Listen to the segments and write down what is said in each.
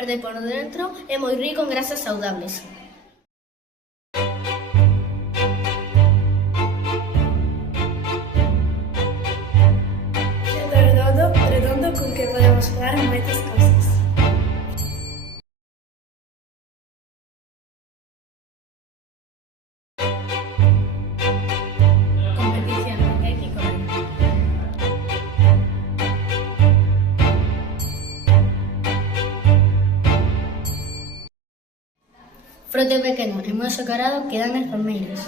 verde por dentro e moi rico en grasas saudables. Redondo con que podemos jugar en moitas cousas. Competición, que hai que correr. Frote pequeno e moi açucarado que dan as palmeiras.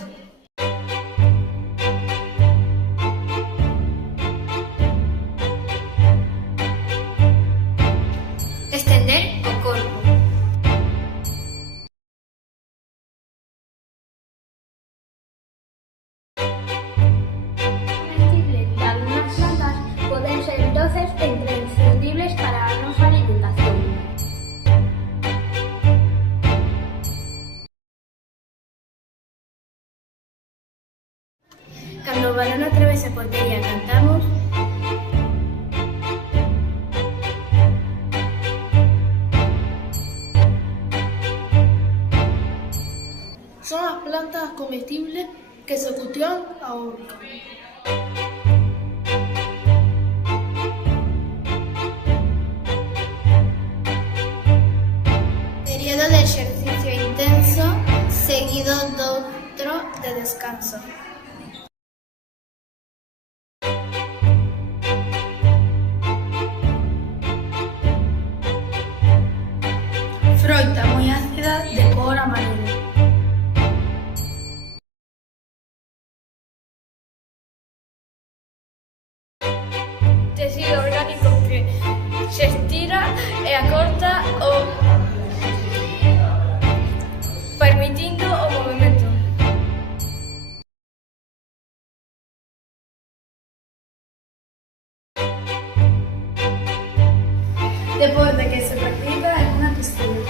Estender o corpo. Comestibles de algunas plantas poden ser entonces imprescindibles para a nosa alimentación. Cando o balón atravesa a portería cantamos. Son as plantas comestibles que se cultivan a horca. Período de exercicio intenso seguido doutro de descanso. Froita moi ácida de cor amarelo. Tecido orgánico que se estira e acorta o permitindo o movimento. Deporte que se practica en una piscina.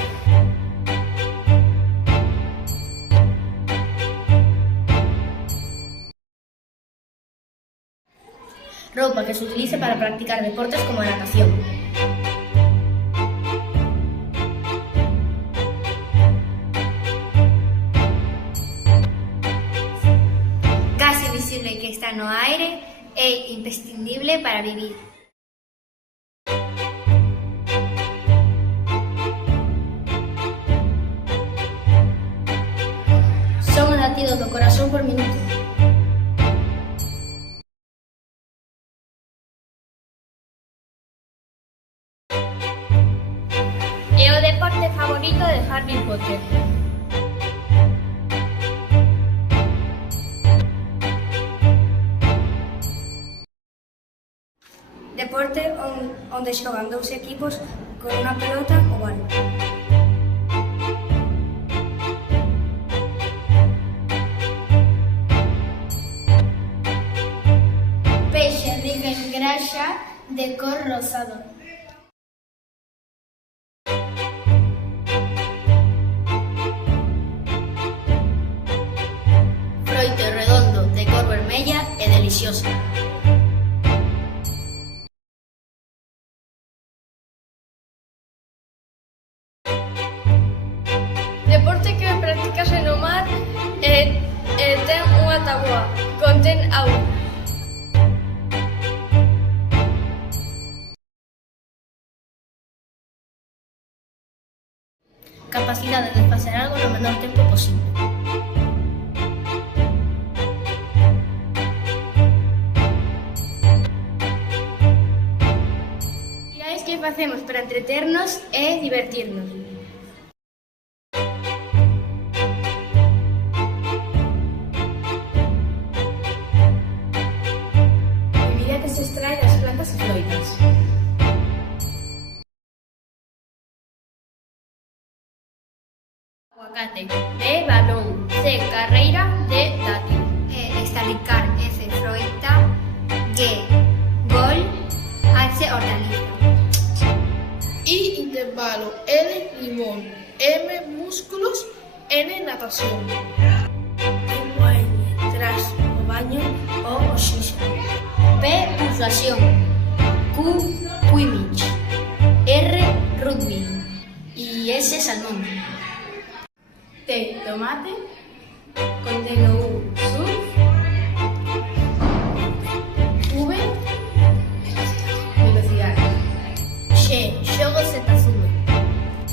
Roupa que se utilice para practicar deportes como a natación. Gas invisible que está no aire é imprescindible para vivir. Son os latidos do corazón por minuto. É o deporte favorito de Harry Potter. Deporte onde xogan dous equipos con unha pelota oval. Peixe rico en graxa de cor rosado. Froito redondo de cor vermella e delicioso. Deporte que practicase no mar e ten unha taboa, contén auga. Capacidade de facer algo no menor tempo posible. Actividades que facemos para entreternos e divertirnos. Bebida que se extrae das plantas e froitas. Aguacate, B, balón, C, carreira, D, dátil. Estalicar, F, froita, G, gol, H, hortaliza. I, intervalo, L, limón, M, músculos, N, natación. Tras o baño o oxígeno. P, pulsación. Q, Quidditch. R, rugby. Y salmón. T, tomate. Contén o U,